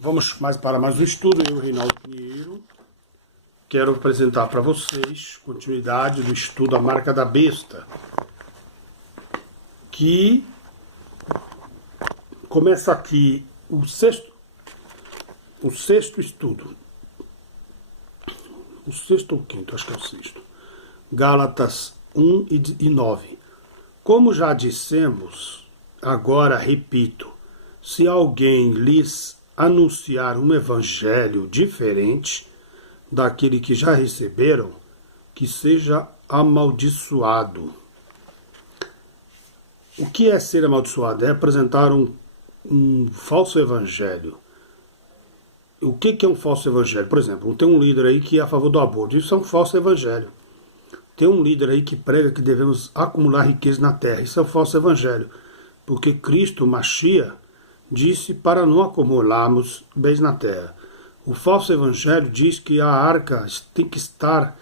Vamos para mais um estudo. Eu, Reinaldo Pinheiro, quero apresentar para vocês continuidade do estudo A Marca da Besta, que começa aqui o sexto estudo. O sexto ou quinto, acho que é o sexto. Gálatas 1 e 9. Como já dissemos, agora repito, se alguém lhes anunciar um evangelho diferente daquele que já receberam, que seja amaldiçoado. O que é ser amaldiçoado? É apresentar um falso evangelho. O que é um falso evangelho? Por exemplo, tem um líder aí que é a favor do aborto. Isso é um falso evangelho. Tem um líder aí que prega que devemos acumular riqueza na terra. Isso é um falso evangelho. Porque Cristo, Mashiach, disse para não acumularmos bens na terra. O falso evangelho diz que a arca tem que estar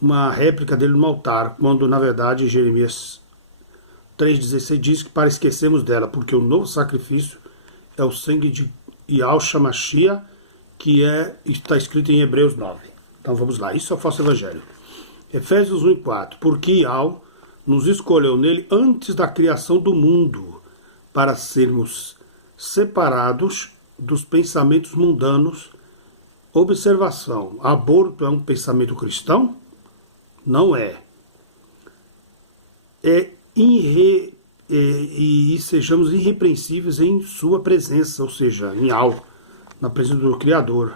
uma réplica dele no altar, quando na verdade Jeremias 3,16 diz que para esquecermos dela, porque o novo sacrifício é o sangue de Yahushua Mashiach, que está escrito em Hebreus 9. Então vamos lá, isso é o falso evangelho. Efésios 1:4. Porque Yahushua nos escolheu nele antes da criação do mundo, para sermos separados dos pensamentos mundanos. Observação: aborto é um pensamento cristão? Não é. E sejamos irrepreensíveis em sua presença, ou seja, em algo, na presença do Criador.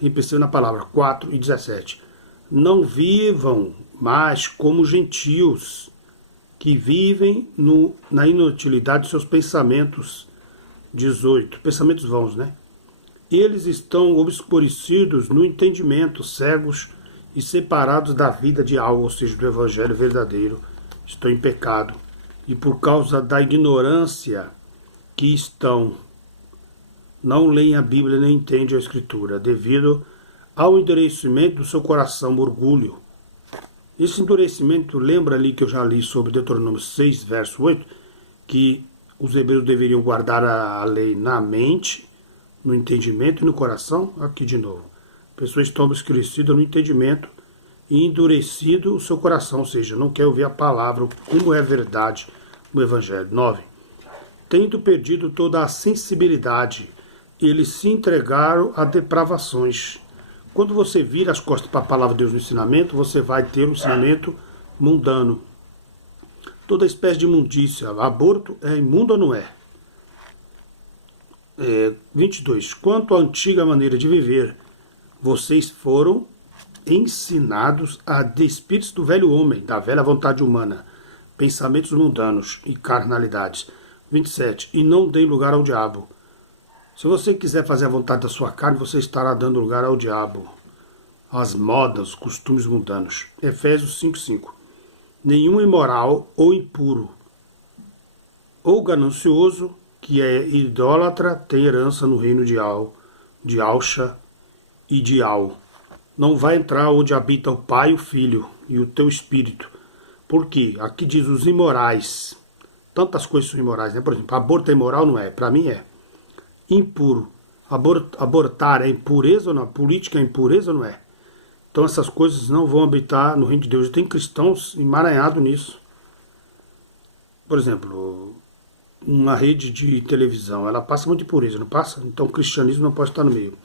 Repetiu na palavra 4:17. Não vivam mais como gentios, que vivem na inutilidade de seus pensamentos. 18. Pensamentos vãos, né? Eles estão obscurecidos no entendimento, cegos e separados da vida de algo, ou seja, do evangelho verdadeiro. Estão em pecado. E por causa da ignorância que estão, não leem a Bíblia nem entendem a Escritura, devido ao endurecimento do seu coração, orgulho. Esse endurecimento, lembra ali que eu já li sobre Deuteronômio 6, verso 8, que os hebreus deveriam guardar a lei na mente, no entendimento e no coração? Aqui de novo. Pessoas estão obscurecidas no entendimento e endurecido o seu coração, ou seja, não quer ouvir a palavra, como é verdade no Evangelho. 9. Tendo perdido toda a sensibilidade, eles se entregaram a depravações. Quando você vira as costas para a palavra de Deus no ensinamento, você vai ter um ensinamento mundano. Toda espécie de imundícia. Aborto é imundo ou não é? 22. Quanto à antiga maneira de viver, vocês foram ensinados a despir-se do velho homem, da velha vontade humana, pensamentos mundanos e carnalidades. 27. E não deem lugar ao diabo. Se você quiser fazer a vontade da sua carne, você estará dando lugar ao diabo, às modas, costumes mundanos. Efésios 5:5. Nenhum imoral ou impuro ou ganancioso que é idólatra tem herança no reino de Yahushua e de Yahu. Não vai entrar onde habita o Pai, o Filho e o teu Espírito. Por quê? Aqui diz os imorais. Tantas coisas são imorais, né? Por exemplo, aborto é imoral? Não é. Para mim é. Impuro. Abortar é impureza ou não? Política é impureza ou não é? Então essas coisas não vão habitar no reino de Deus. E tem cristãos emaranhados nisso. Por exemplo, uma rede de televisão, ela passa muito impureza, não passa? Então o cristianismo não pode estar no meio.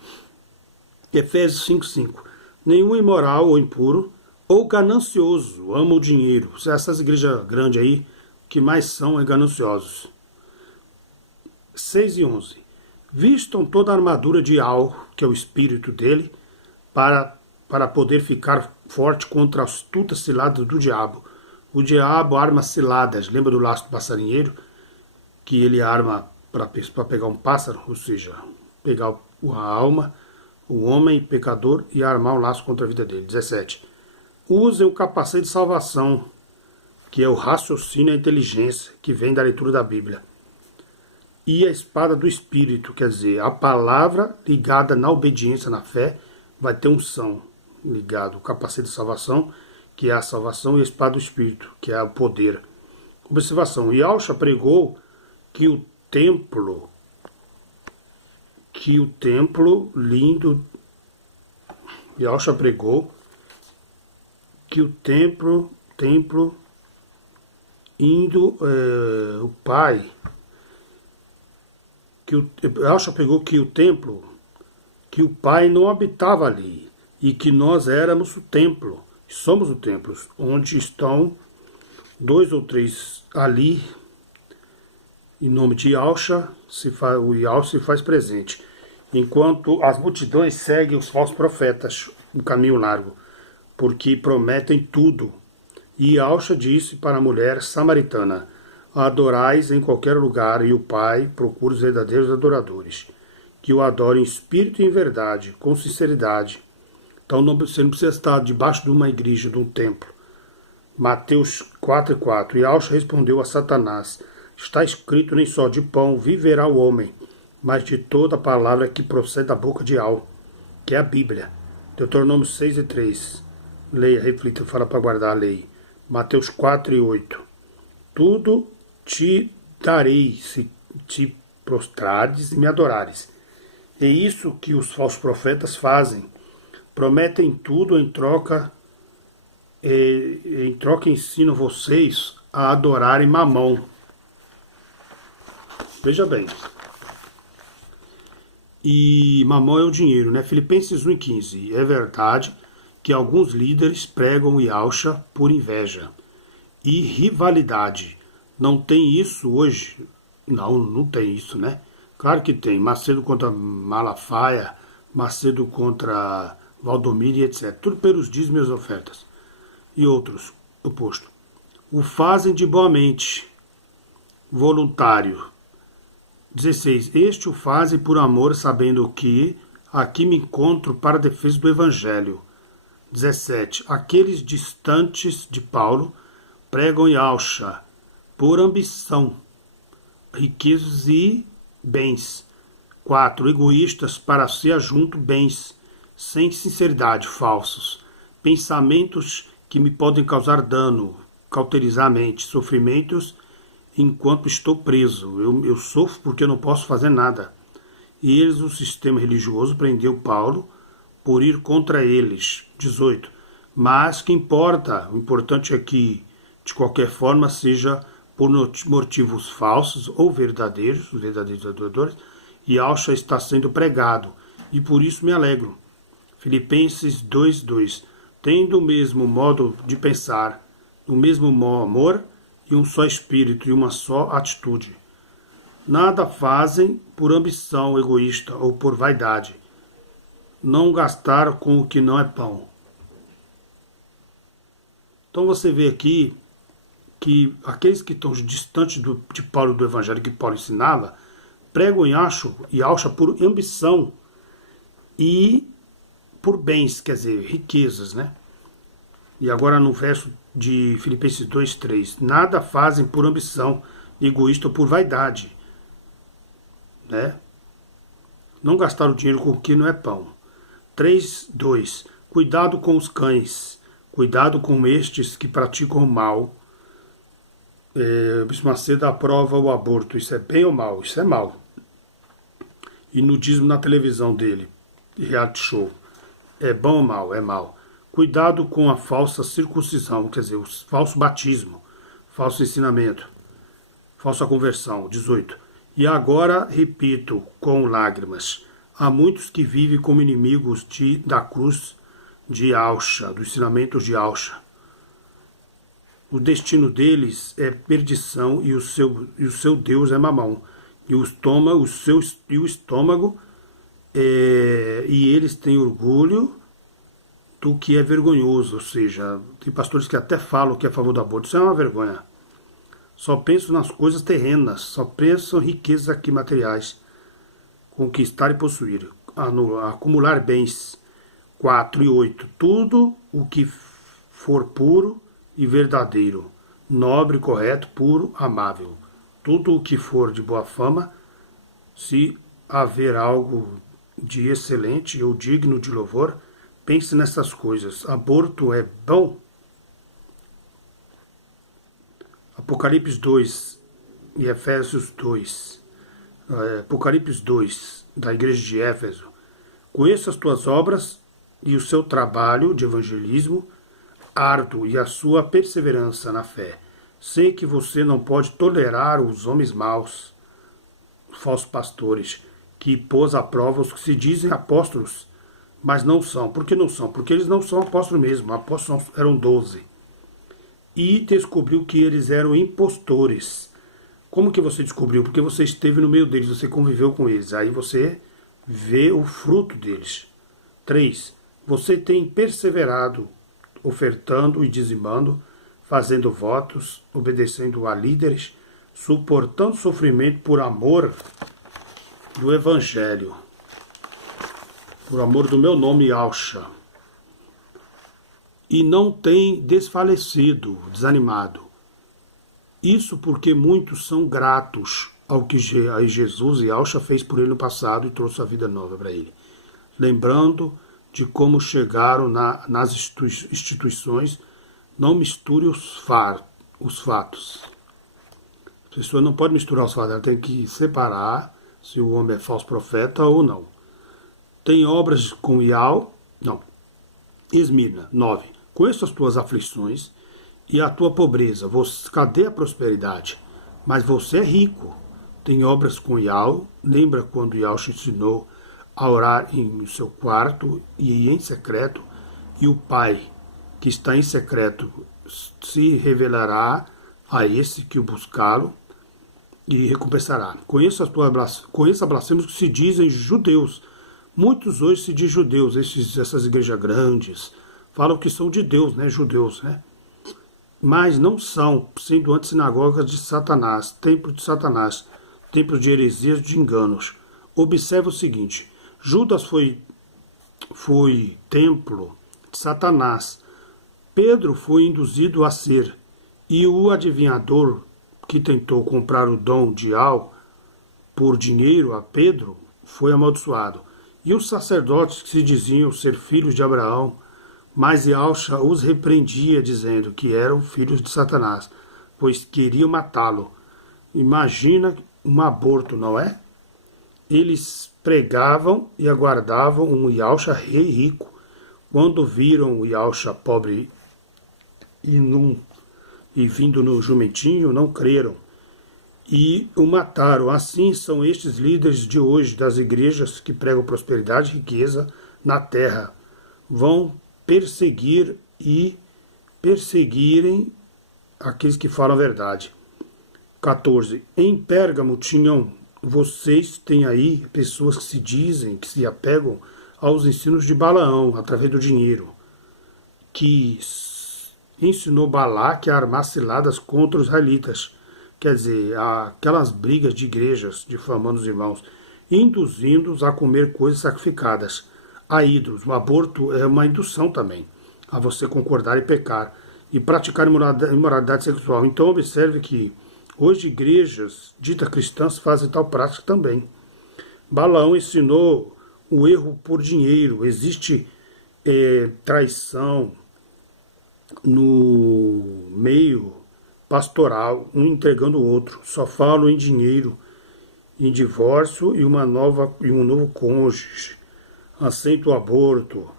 Efésios 5:5. Nenhum imoral ou impuro ou ganancioso ama o dinheiro. Essas igrejas grandes aí, o que mais são é gananciosos. 6:11. Vistam toda a armadura de Yahu, que é o espírito dele, para poder ficar forte contra as astutas ciladas do diabo. O diabo arma ciladas. Lembra do laço do passarinheiro? Que ele arma para pegar um pássaro, ou seja, pegar a alma, o homem pecador e armar um laço contra a vida dele. 17. Usem o capacete de salvação, que é o raciocínio e a inteligência, que vem da leitura da Bíblia. E a espada do Espírito, quer dizer, a palavra ligada na obediência, na fé, vai ter unção ligado. O capacete de salvação, que é a salvação, e a espada do Espírito, que é o poder. Observação: Yahushua pregou que o templo que o templo lindo, Yahshua pregou que o templo indo, o Pai, Yahshua pregou que o templo, que o Pai não habitava ali, e que nós éramos o templo, somos o templo, onde estão 2 ou 3 ali, em nome de Yahshua, o Yahshua se faz presente. Enquanto as multidões seguem os falsos profetas, um caminho largo, porque prometem tudo. E Yahshua disse para a mulher samaritana: adorais em qualquer lugar, e o Pai procura os verdadeiros adoradores, que o adorem em espírito e em verdade, com sinceridade. Então você não precisa estar debaixo de uma igreja, de um templo. Mateus 4:4. E Yahshua respondeu a Satanás: está escrito, nem só de pão viverá o homem, mas de toda a palavra que procede da boca de Yahweh, que é a Bíblia. Deuteronômio 6:3. Leia, reflita, fala para guardar a lei. Mateus 4:8. Tudo te darei se te prostrares e me adorares. É isso que os falsos profetas fazem. Prometem tudo em troca ensinam vocês a adorarem Mamão. Veja bem. E Mamão é o dinheiro, né? Filipenses 1:15. É verdade que alguns líderes pregam o Yahshua por inveja e rivalidade. Não tem isso hoje? Não tem isso, né? Claro que tem. Macedo contra Malafaia, Macedo contra Valdomiro, etc. Tudo pelos dízimos e ofertas. E outros, oposto. O fazem de boa mente, voluntário. 16. Este o fazem por amor, sabendo que aqui me encontro para a defesa do Evangelho. 17. Aqueles distantes de Paulo pregam Yahshua por ambição, riquezas e bens. 4. Egoístas para se ajunto bens, sem sinceridade, falsos. Pensamentos que me podem causar dano, cauterizar a mente, sofrimentos enquanto estou preso. Eu sofro porque eu não posso fazer nada. E eles, o sistema religioso, prendeu Paulo por ir contra eles. 18. Mas que importa? O importante é que, de qualquer forma, seja por motivos falsos ou verdadeiros, os verdadeiros adoradores, Yahshua está sendo pregado, e por isso me alegro. Filipenses 2:2. Tendo o mesmo modo de pensar, o mesmo amor e um só espírito e uma só atitude. Nada fazem por ambição egoísta ou por vaidade. Não gastar com o que não é pão. Então você vê aqui que aqueles que estão distantes de Paulo, do Evangelho que Paulo ensinava, pregam Yahshua por ambição e por bens, quer dizer, riquezas, né? E agora no verso de Filipenses 2:3, nada fazem por ambição egoísta ou por vaidade, né? Não gastar o dinheiro com o que não é pão. 3:2, cuidado com os cães, cuidado com estes que praticam o mal. O Bispo Macedo aprova o aborto, isso é bem ou mal? Isso é mal. E nudismo na televisão dele, reality show. É bom ou mal? É mal. Cuidado com a falsa circuncisão, quer dizer, o falso batismo, falso ensinamento, falsa conversão. 18. E agora, repito, com lágrimas, há muitos que vivem como inimigos da cruz de Yahshua, do ensinamento de Yahshua. O destino deles é perdição e o seu Deus é Mamão. E o estômago, e eles têm orgulho do que é vergonhoso, ou seja, tem pastores que até falam que é a favor do aborto, isso é uma vergonha. Só pensam nas coisas terrenas, só pensam em riquezas aqui materiais, conquistar e possuir, acumular bens. 4:8, tudo o que for puro e verdadeiro, nobre, correto, puro, amável, tudo o que for de boa fama, se haver algo de excelente ou digno de louvor, pense nessas coisas. Aborto é bom? Apocalipse 2 e Efésios 2. Apocalipse 2, da igreja de Éfeso. Conheço as tuas obras e o seu trabalho de evangelismo árduo e a sua perseverança na fé. Sei que você não pode tolerar os homens maus, falsos pastores, que pôs à prova os que se dizem apóstolos, mas não são. Por que não são? Porque eles não são apóstolos mesmo. Apóstolos eram 12. E descobriu que eles eram impostores. Como que você descobriu? Porque você esteve no meio deles, você conviveu com eles. Aí você vê o fruto deles. 3. Você tem perseverado, ofertando e dizimando, fazendo votos, obedecendo a líderes, suportando sofrimento por amor do Evangelho, por amor do meu nome, Yahshua, e não tem desfalecido, desanimado. Isso porque muitos são gratos ao que Jesus e Yahshua fez por ele no passado e trouxe a vida nova para ele. Lembrando de como chegaram nas instituições, não misture os fatos. A pessoa não pode misturar os fatos, ela tem que separar se o homem é falso profeta ou não. Tem obras com Ial, não. Esmirna, 9. Conheço as tuas aflições e a tua pobreza. Cadê a prosperidade? Mas você é rico. Tem obras com Ial. Lembra quando Ial te ensinou a orar em seu quarto e em secreto? E o Pai, que está em secreto, se revelará a esse que o buscá-lo e recompensará. Conheça blasfêmios que se dizem judeus. Muitos hoje se dizem judeus, essas igrejas grandes, falam que são de Deus, né, judeus, né? Mas não são, sendo antes sinagogas de Satanás, templo de Satanás, templo de heresias, de enganos. Observe o seguinte, Judas foi templo de Satanás, Pedro foi induzido a ser, e o adivinhador que tentou comprar o dom de Al por dinheiro a Pedro foi amaldiçoado. E os sacerdotes que se diziam ser filhos de Abraão, mas Yahshua os repreendia, dizendo que eram filhos de Satanás, pois queriam matá-lo. Imagina um aborto, não é? Eles pregavam e aguardavam um Yahshua rei rico. Quando viram o Yahshua pobre e vindo no jumentinho, não creram e o mataram. Assim são estes líderes de hoje das igrejas que pregam prosperidade e riqueza na terra. Vão perseguir e perseguirem aqueles que falam a verdade. 14. Em Pérgamo vocês têm aí pessoas que se dizem, que se apegam aos ensinos de Balaão, através do dinheiro, que ensinou Balaque a armar ciladas contra os israelitas. Quer dizer, aquelas brigas de igrejas, difamando os irmãos, induzindo-os a comer coisas sacrificadas a ídolos. O aborto é uma indução também a você concordar e pecar e praticar imoralidade sexual. Então observe que hoje igrejas ditas cristãs fazem tal prática também. Balaão ensinou o erro por dinheiro. Existe traição no meio pastoral, um entregando o outro. Só falam em dinheiro, em divórcio e um novo cônjuge. Aceita o aborto.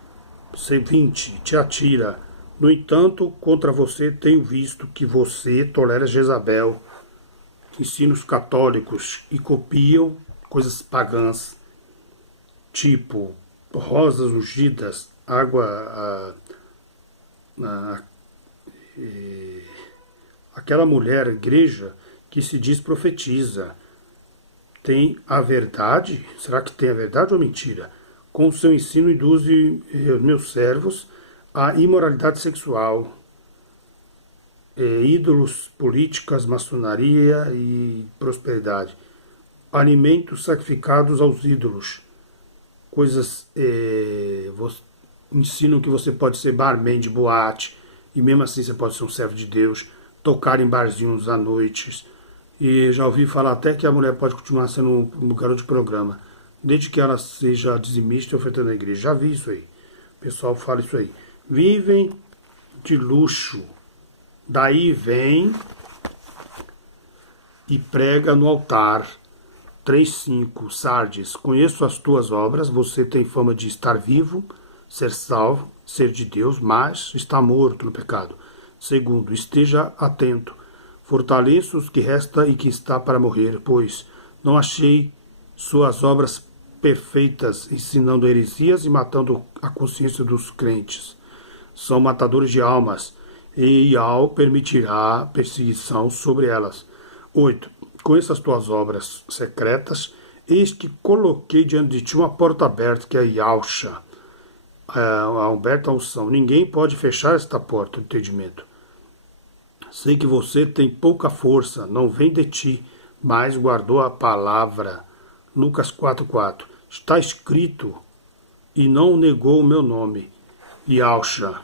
20. Te atira. No entanto, contra você tenho visto que você tolera Jezabel, ensinos católicos e copiam coisas pagãs, tipo rosas ungidas, água, aquela mulher, igreja, que se diz profetiza. Tem a verdade? Será que tem a verdade ou mentira? Com o seu ensino induz meus servos à imoralidade sexual, ídolos, políticas, maçonaria e prosperidade. Alimentos sacrificados aos ídolos. Coisas, ensinam que você pode ser barman de boate, e mesmo assim você pode ser um servo de Deus, tocar em barzinhos à noite. E já ouvi falar até que a mulher pode continuar sendo um garoto de programa, desde que ela seja dizimista e ofertando na igreja. Já vi isso aí. O pessoal fala isso aí. Vivem de luxo. Daí vem e prega no altar 3:5. Sardes, conheço as tuas obras, você tem fama de estar vivo, ser salvo, ser de Deus, mas está morto no pecado. Segundo, esteja atento, fortaleça os que resta e que está para morrer, pois não achei suas obras perfeitas, ensinando heresias e matando a consciência dos crentes. São matadores de almas, e Ial permitirá perseguição sobre elas. 8. Conheço as tuas obras secretas, eis que coloquei diante de ti uma porta aberta, que é Yalcha, a aberta unção. Ninguém pode fechar esta porta do entendimento. Sei que você tem pouca força, não vem de ti, mas guardou a palavra. Lucas 4:4. Está escrito, e não negou o meu nome. Yalcha.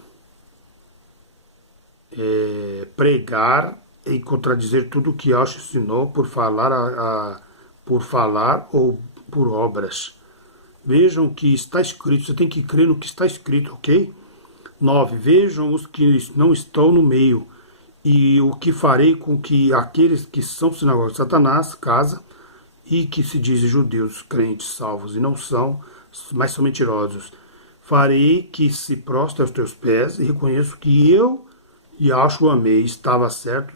Pregar e contradizer tudo o que Yalcha ensinou por falar, por falar ou por obras. Vejam que está escrito, você tem que crer no que está escrito, ok? 9. Vejam os que não estão no meio, e o que farei com que aqueles que são sinagoga de Satanás, casa, e que se dizem judeus, crentes, salvos, e não são, mas são mentirosos. Farei que se prostre aos teus pés, e reconheço que eu, Yahshua amei, estava certo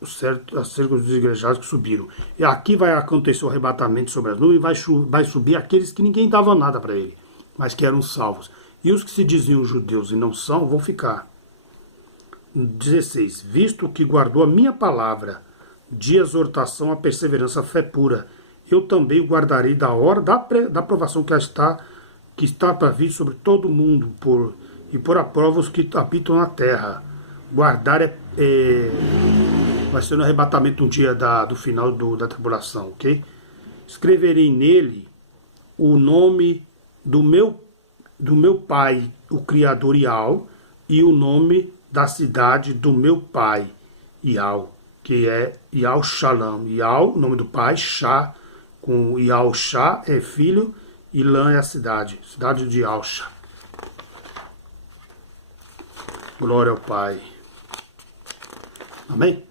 acerca dos igrejados que subiram. E aqui vai acontecer o arrebatamento sobre as nuvens, vai subir aqueles que ninguém dava nada para ele, mas que eram salvos. E os que se diziam judeus e não são, vão ficar. 16. Visto que guardou a minha palavra, de exortação à perseverança, à fé pura, eu também o guardarei da hora da provação que está para vir sobre todo o mundo, e por a prova os que habitam na terra. Guardar vai ser no arrebatamento um dia do final da tribulação, ok? Escreverei nele o nome do meu pai, o Criador Ial, e o nome da cidade do meu pai, Ial, que é Ial Shalom. Ial, nome do pai, Shá, com Ial Shá é filho, e Lã é a cidade de Yalcha. Glória ao Pai. Amém?